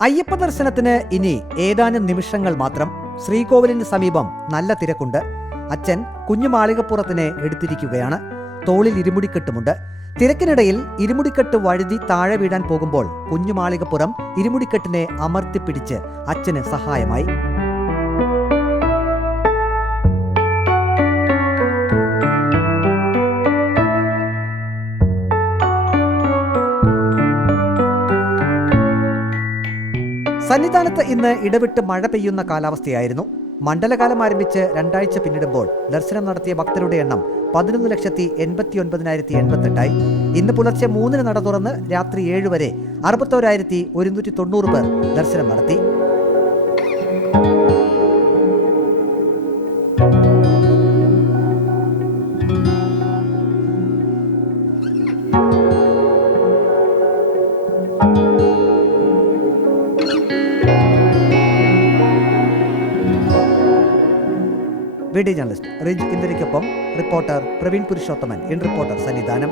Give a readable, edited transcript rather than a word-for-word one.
അയ്യപ്പ ദർശനത്തിന് ഇനി ഏതാനും നിമിഷങ്ങൾ മാത്രം. ശ്രീകോവിലിന് സമീപം നല്ല തിരക്കുണ്ട്. അച്ഛൻ കുഞ്ഞുമാളികപ്പുറത്തിനെ എടുത്തിരിക്കുകയാണ്. തോളിൽ ഇരുമുടിക്കെട്ടുമുണ്ട്. തിരക്കിനിടയിൽ ഇരുമുടിക്കെട്ട് വഴുതി താഴെ വീഴാൻ പോകുമ്പോൾ കുഞ്ഞുമാളികപ്പുറം ഇരുമുടിക്കെട്ടിനെ അമർത്തിപ്പിടിച്ച് അച്ഛന് സഹായമായി. സന്നിധാനത്ത് ഇന്ന് ഇടവിട്ട് മഴ പെയ്യുന്ന കാലാവസ്ഥയായിരുന്നു. മണ്ഡലകാലം ആരംഭിച്ച് 2 ആഴ്ച പിന്നിടുമ്പോൾ ദർശനം നടത്തിയ ഭക്തരുടെ എണ്ണം 11,89,088. ഇന്ന് പുലർച്ചെ 3-ന് നട തുറന്ന് രാത്രി 7 വരെ 61,190 പേർ ദർശനം നടത്തി. വീഡിയോ ജേർണലിസ്റ്റ് റിജ് ഇന്ദിരയ്ക്കൊപ്പം reporter Praveen Purushothaman, in reporter Sannidhanam.